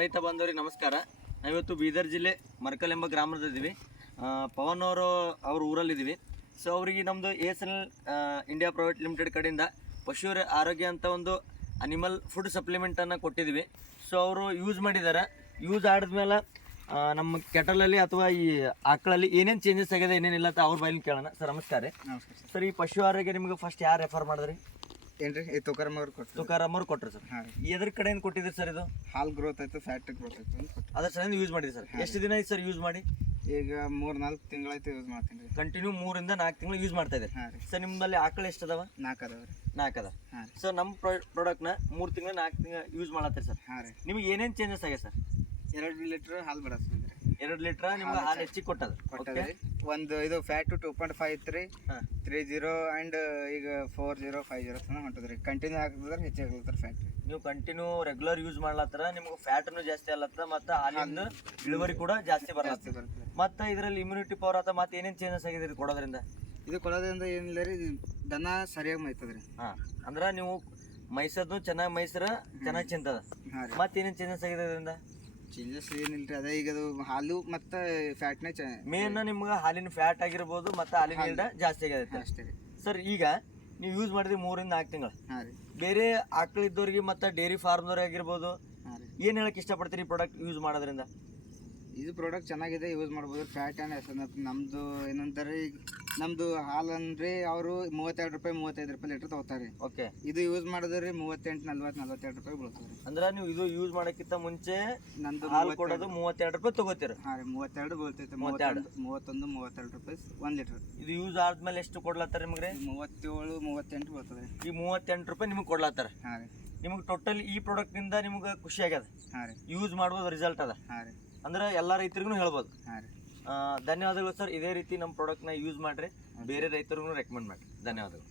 ರೈತ ಬಾಂಧವರಿಗೆ ನಮಸ್ಕಾರ. ನಾವಿವತ್ತು ಬೀದರ್ ಜಿಲ್ಲೆ ಮರ್ಕಲ್ ಎಂಬ ಗ್ರಾಮದಲ್ಲಿದ್ದೀವಿ. ಪವನ್ ಅವ್ರ ಊರಲ್ಲಿದ್ದೀವಿ. ಸೊ ಅವರಿಗೆ ನಮ್ಮದು ASL ಇಂಡಿಯಾ ಪ್ರೈವೇಟ್ ಲಿಮಿಟೆಡ್ ಕಡೆಯಿಂದ ಪಶು ಆರೋಗ್ಯ ಅಂತ ಒಂದು ಅನಿಮಲ್ ಫುಡ್ ಸಪ್ಲಿಮೆಂಟನ್ನು ಕೊಟ್ಟಿದ್ದೀವಿ. ಸೊ ಅವರು ಯೂಸ್ ಮಾಡಿದ್ದಾರೆ. ಯೂಸ್ ಆಡಿದ್ಮೇಲೆ ನಮ್ಮ ಕೆಟಲಲ್ಲಿ ಅಥವಾ ಈ ಆಕಳಲ್ಲಿ ಏನೇನು ಚೇಂಜಸ್ ಆಗಿದೆ ಏನೇನಿಲ್ಲ ಅಂತ ಅವ್ರ ಬಾಯಲ್ಲಿ ಕೇಳೋಣ. ಸರ್ ನಮಸ್ಕಾರ. ಸರ್ ಈ ಪಶು ಆರೋಗ್ಯ ನಿಮಗೆ ಫಸ್ಟ್ ಯಾರು ರೆಫರ್ ಮಾಡಿದ್ರಿ? ಏನ್ರಿ ತುಕಾರಾಮ್ ಅವ್ರು ಕೊಟ್ಟರು. ತುಕಾರಾಮ್ ಅವ್ರು ಕೊಟ್ಟರು ಸರ್. ಎದ್ರ ಕಡೆಯಿಂದ ಕೊಟ್ಟಿದ್ರಿ ಸರ್? ಇದು ಹಾಲ್ ಗ್ರೋತ್ ಆಯ್ತು, ಫ್ಯಾಟ್ ಗ್ರೋತ್ ಆಯ್ತು ಅಂತ ಕೊಟ್ಟರು. ಅದ್ರ ಸಲ ಯೂಸ್ ಮಾಡಿದ್ರಿ ಸರ್? ಎಷ್ಟು ದಿನ ಆಯ್ತು ಸರ್ ಯೂಸ್ ಮಾಡಿ? ಈಗ 3-4 ತಿಂಗಳಾಯ್ತು ಯೂಸ್ ಮಾಡ್ತೀನಿ ರೀ. ಕಂಟಿನ್ಯೂ 3 ಇಂದ 4 ತಿಂಗಳು ಯೂಸ್ ಮಾಡ್ತಾ ಇದ್ದಾರೆ. ಸರ್ ನಿಮ್ಮಲ್ಲಿ ಆಕಳ ಎಷ್ಟು ಅದಾವ? 4 ಅದಾವ ರೀ. 4 ಅದ. ಸರ್ ನಮ್ಮ ಪ್ರಾಡಕ್ಟ್ನ 3 ತಿಂಗಳು 4 ತಿಂಗಳು ಯೂಸ್ ಮಾಡತ್ತೀರಿ ಸರ್. ನಿಮಗೆ ಏನೇನು ಚೇಂಜಸ್ ಆಗಿದೆ ಸರ್? 2 ಲೀಟ್ರ್ ಹಾಲು ಬಿಡಸ್ತಿದ್ರಿ. 2 ಲೀಟ್ರ್ ನಿಮ್ಗೆ ಹಾಲು ಹೆಚ್ಚಿಗೆ ಕೊಟ್ಟದ್ರಿ. ಒಂದು ಇದು ಫ್ಯಾಟ್ 2.5 ಇತ್ತು ರೀ. 30 ಆ್ಯಂಡ್ ಈಗ 4050 ತನಕ ಹೊಂಟದ್ರಿ. ಕಂಟಿನ್ಯೂ ಹಾಕಿದ್ರೆ ಹೆಚ್ಚಾಗ್ಲತ್ತಾರ ಫ್ಯಾಟ್. ನೀವು ಕಂಟಿನ್ಯೂ ರೆಗ್ಯುಲರ್ ಯೂಸ್ ಮಾಡ್ಲತ್ತಾರ, ನಿಮ್ಗೆ ಫ್ಯಾಟ್ನು ಜಾಸ್ತಿ ಆಗ್ಲತ್ತ ಮತ್ತು ಹಾಲಿನ ಇಳುವರಿ ಕೂಡ ಜಾಸ್ತಿ ಬರ್ತದೆ. ಮತ್ತು ಇದರಲ್ಲಿ ಇಮ್ಯುನಿಟಿ ಪವರ್ ಅಥವಾ ಮತ್ತೆ ಏನೇನು ಚೇಂಜಸ್ ಆಗಿದೆ ರೀ ಕೊಡೋದ್ರಿಂದ? ಇದು ಕೊಡೋದ್ರಿಂದ ಏನಿಲ್ಲ ರೀ, ದನ ಸರಿಯಾಗಿ ಮೈತದ್ರಿ. ಅಂದ್ರೆ ನೀವು ಮೈಸೂರು ಚೆನ್ನಾಗಿ ಚೆನ್ನಾಗಿ ಚಿಂತದ. ಮತ್ತೆ ಏನೇನು ಚೇಂಜಸ್ ಆಗಿದೆ ಇದರಿಂದ? ಚೇಂಜಸ್ ಏನಿಲ್ಲ ರೀ, ಅದೇ ಈಗ ಅದು ಹಾಲು ಮತ್ತು ಫ್ಯಾಟ್ನೇ ಮೇನ್ ನಿಮ್ಗೆ ಹಾಲಿನ ಫ್ಯಾಟ್ ಆಗಿರ್ಬೋದು ಮತ್ತು ಹಾಲಿನ ಈಲ್ಡ್ ಜಾಸ್ತಿ ಆಗಿದೆ ಅಷ್ಟೇ ರೀ. ಸರ್ ಈಗ ನೀವು ಯೂಸ್ ಮಾಡಿದ್ರಿ 3 ಇಂದ 4 ತಿಂಗಳು. ಬೇರೆ ಆಕಳಿದ್ದವ್ರಿಗೆ ಮತ್ತು ಡೈರಿ ಫಾರ್ಮ್ದವ್ರಿಗೆ ಆಗಿರ್ಬೋದು, ಏನು ಹೇಳಕ್ಕೆ ಇಷ್ಟಪಡ್ತೀರಿ ಈ ಪ್ರಾಡಕ್ಟ್ ಯೂಸ್ ಮಾಡೋದ್ರಿಂದ? ಇದು ಪ್ರಾಡಕ್ಟ್ ಚೆನ್ನಾಗಿದೆ, ಯೂಸ್ ಮಾಡ್ಬೋದು. ಫ್ಯಾಟ್ ಆ್ಯಂಡ್ ನಮ್ಮದು ಏನಂತಾರೆ, ಈಗ ನಮ್ಮದು ಹಾಲು ಅಂದ್ರೆ ಅವರು 32 ರೂಪಾಯಿ 35 ರೂಪಾಯಿ ಲೀಟ್ರ್ ತೊಗೋತಾರೆ. ಓಕೆ. ಇದು ಯೂಸ್ ಮಾಡಿದ್ರೆ 38 40 42 ರೂಪಾಯಿ ಬೀಳ್ತದೆ. ಅಂದ್ರೆ ನೀವು ಇದು ಯೂಸ್ ಮಾಡೋಕ್ಕಿಂತ ಮುಂಚೆ ನಂದು ಹಾಲು ಕೊಡೋದು 32 ರೂಪಾಯಿ ತಗೋತೀರಿ? ಹಾಂ ರೀ, 32 ಬೀಳ್ತೈತೆ. 31 ರೂಪಾಯಿ 1 ಲೀಟ್ರ್. ಇದು ಯೂಸ್ ಆದ್ಮೇಲೆ ಎಷ್ಟು ಕೊಡ್ಲತ್ತಾರ ನಿಮ್ಗೆ? 37 38 ಬರ್ತದೆ. ಈ 38 ರೂಪಾಯಿ ನಿಮ್ಗೆ ಕೊಡ್ಲತ್ತಾರ. ಹಾಂ ರೀ. ನಿಮ್ಗೆ ಟೋಟಲ್ ಈ ಪ್ರಾಡಕ್ಟ್ನಿಂದ ನಿಮ್ಗೆ ಖುಷಿ ಆಗ್ಯದ? ಹಾಂ ರೀ. ಯೂಸ್ ಮಾಡ್ಬೋದು, ರಿಸಲ್ಟ್ ಅದ. ಹಾಂ ರೀ. ಅಂದ್ರೆ ಎಲ್ಲ ರೈತರಿಗೂ ಹೇಳ್ಬೋದು. ಹಾಂ ರೀ. ಧನ್ಯವಾದಗಳು ಸರ್. ಇದೇ ರೀತಿ ನಮ್ಮ ಪ್ರಾಡಕ್ಟ್ನ ಯೂಸ್ ಮಾಡಿರಿ, ಬೇರೆ ರೈತರಿಗೂ ರೆಕಮೆಂಡ್ ಮಾಡಿರಿ. ಧನ್ಯವಾದಗಳು.